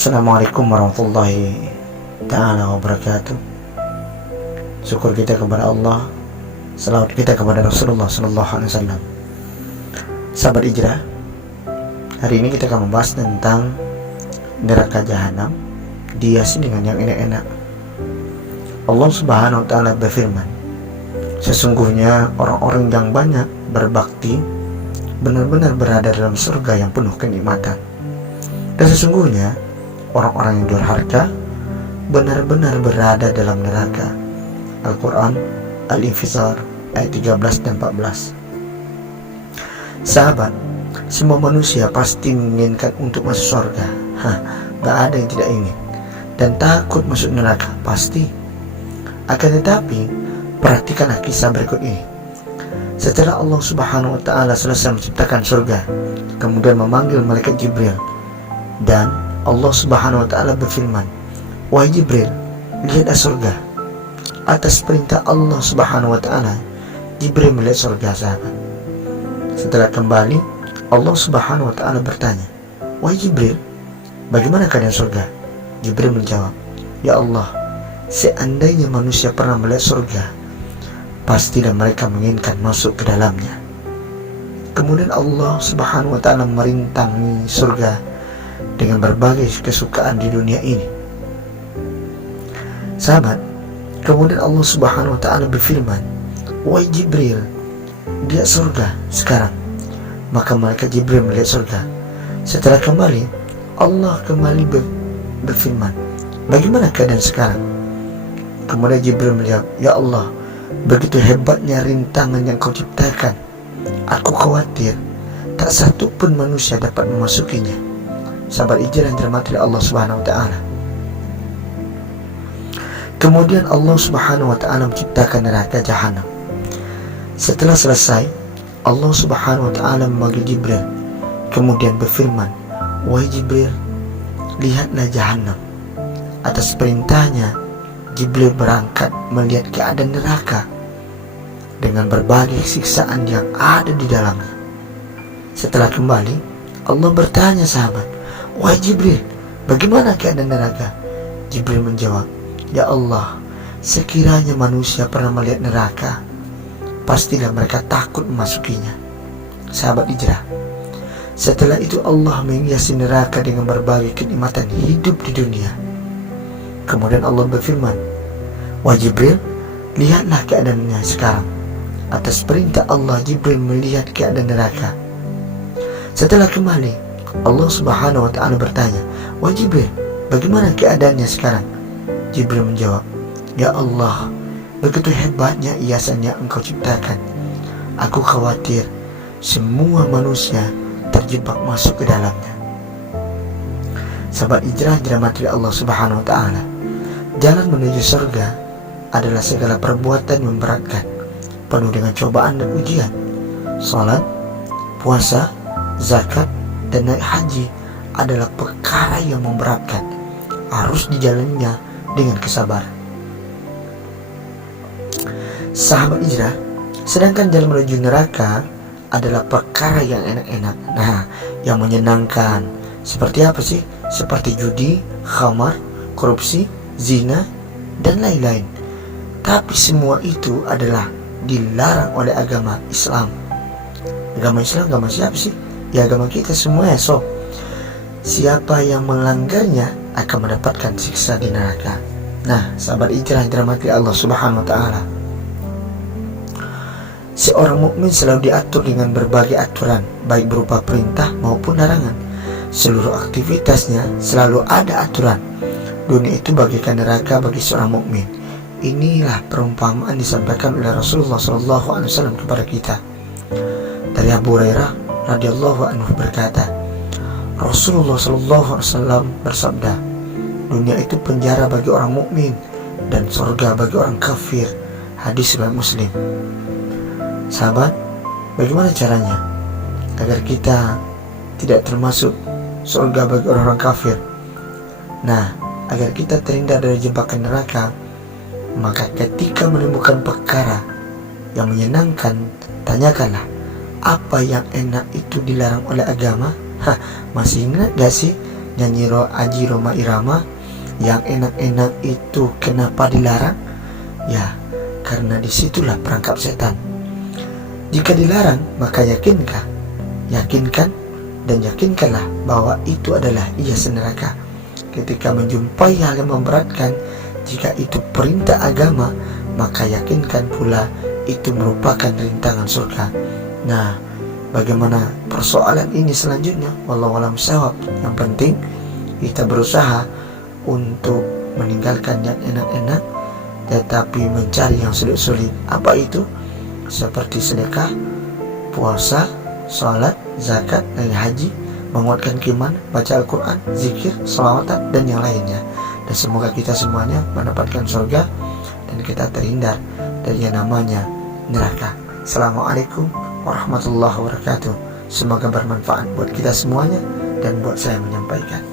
Assalamualaikum warahmatullahi ta'ala wabarakatuh. Syukur kita kepada Allah, salawat kita kepada Rasulullah sallallahu alaihi wasallam. Sahabat hijrah, hari ini kita akan membahas tentang neraka jahanam dihiasi dengan yang enak-enak. Allah subhanahu wa ta'ala berfirman, sesungguhnya orang-orang yang banyak berbakti benar-benar berada dalam surga yang penuh kenikmatan. Dan sesungguhnya orang-orang yang durhaka benar-benar berada dalam neraka. Al-Quran Al-Infisar ayat 13 dan 14. Sahabat, semua manusia pasti menginginkan untuk masuk surga. Gak ada yang tidak ingin. Dan takut masuk neraka, pasti. Akan tetapi, perhatikanlah kisah berikut ini. Setelah Allah subhanahu wa ta'ala selesai menciptakan surga, kemudian memanggil malaikat Jibril, dan Allah subhanahu wa ta'ala berfirman, wahai Jibril, lihatlah surga. Atas perintah Allah subhanahu wa ta'ala, Jibril melihat surga, sahabat. Setelah kembali, Allah subhanahu wa ta'ala bertanya, wahai Jibril, bagaimana keadaan surga? Jibril menjawab, ya Allah, seandainya manusia pernah melihat surga, pastilah mereka menginginkan masuk ke dalamnya. Kemudian Allah subhanahu wa ta'ala merintangi surga dengan berbagai kesukaan di dunia ini. Sahabat, kemudian Allah subhanahu wa ta'ala berfirman, wahai Jibril, lihat surga sekarang. Maka malaikat Jibril melihat surga. Setelah kembali, Allah kembali berfirman, bagaimana keadaan sekarang? Kemudian Jibril menjawab, ya Allah, begitu hebatnya rintangan yang kau ciptakan, aku khawatir tak satu pun manusia dapat memasukinya. Sahabat hijrah yang dirahmati Allah subhanahu wa ta'ala. Kemudian Allah subhanahu wa ta'ala menciptakan neraka jahanam. Setelah selesai, Allah subhanahu wa ta'ala memanggil Jibril, kemudian berfirman, wahai Jibril, lihatlah jahanam. Atas perintahnya, Jibril berangkat melihat keadaan neraka dengan berbagai siksaan yang ada di dalamnya. Setelah kembali, Allah bertanya sahabat, wahai Jibril, bagaimana keadaan neraka? Jibril menjawab, ya Allah, sekiranya manusia pernah melihat neraka, pastilah mereka takut memasukinya. Sahabat hijrah, setelah itu Allah menghiasi neraka dengan berbagai kenikmatan hidup di dunia. Kemudian Allah berfirman, wahai Jibril, lihatlah keadaannya sekarang. Atas perintah Allah, Jibril melihat keadaan neraka. Setelah kembali, Allah subhanahu wa ta'ala bertanya, wahai Jibril, bagaimana keadaannya sekarang? Jibril menjawab, ya Allah, begitu hebatnya hiasan yang engkau ciptakan, aku khawatir semua manusia terjebak masuk ke dalamnya. Sahabat hijrah dirahmati Allah subhanahu wa ta'ala, jalan menuju surga adalah segala perbuatan yang memberatkan, penuh dengan cobaan dan ujian. Salat, puasa, zakat, dan naik haji adalah perkara yang memberatkan, harus dijalaninya dengan kesabaran. Sahabat hijrah, sedangkan jalan menuju neraka adalah perkara yang enak-enak, yang menyenangkan. Seperti apa sih? Seperti judi, khamar, korupsi, zina, dan lain-lain. Tapi semua itu adalah dilarang oleh agama Islam. Agama Islam, agama siapa sih? Ya agama kita semua ya. Siapa yang melanggarnya akan mendapatkan siksa di neraka. Sahabat hijrah yang dirahmati Allah subhanahu wa ta'ala, seorang mukmin selalu diatur dengan berbagai aturan, baik berupa perintah maupun larangan. Seluruh aktivitasnya selalu ada aturan. Dunia itu bagaikan neraka bagi seorang mukmin. Inilah perumpamaan disampaikan oleh Rasulullah SAW kepada kita. Dari Abu Hurairah radhiyallahu anhu berkata, Rasulullah SAW bersabda, dunia itu penjara bagi orang mukmin dan surga bagi orang kafir. Hadis riwayat Muslim. Sahabat, bagaimana caranya agar kita tidak termasuk surga bagi orang-orang kafir? Agar kita terhindar dari jebakan neraka, maka ketika menemukan perkara yang menyenangkan, tanyakanlah, apa yang enak itu dilarang oleh agama? Masih ingat gak sih nyanyi Aji Roma Irama yang enak-enak itu kenapa dilarang? Ya, karena disitulah perangkap setan. Jika dilarang, maka yakinkan dan yakinkanlah bahwa itu adalah hiasan neraka. Ketika menjumpai hal yang memberatkan, jika itu perintah agama, maka yakinkan pula itu merupakan rintangan surga. Nah, bagaimana persoalan ini selanjutnya? Wallahu a'lam bishawab. Yang penting kita berusaha untuk meninggalkan yang enak-enak, tetapi mencari yang sulit-sulit. Apa itu? Seperti sedekah, puasa, sholat, zakat, dan haji, menguatkan iman, baca Al-Quran, zikir, sholawatan, dan yang lainnya. Dan semoga kita semuanya mendapatkan surga dan kita terhindar dari yang namanya neraka. Assalamualaikum warahmatullahi wabarakatuh. Semoga bermanfaat buat kita semuanya dan buat saya menyampaikan.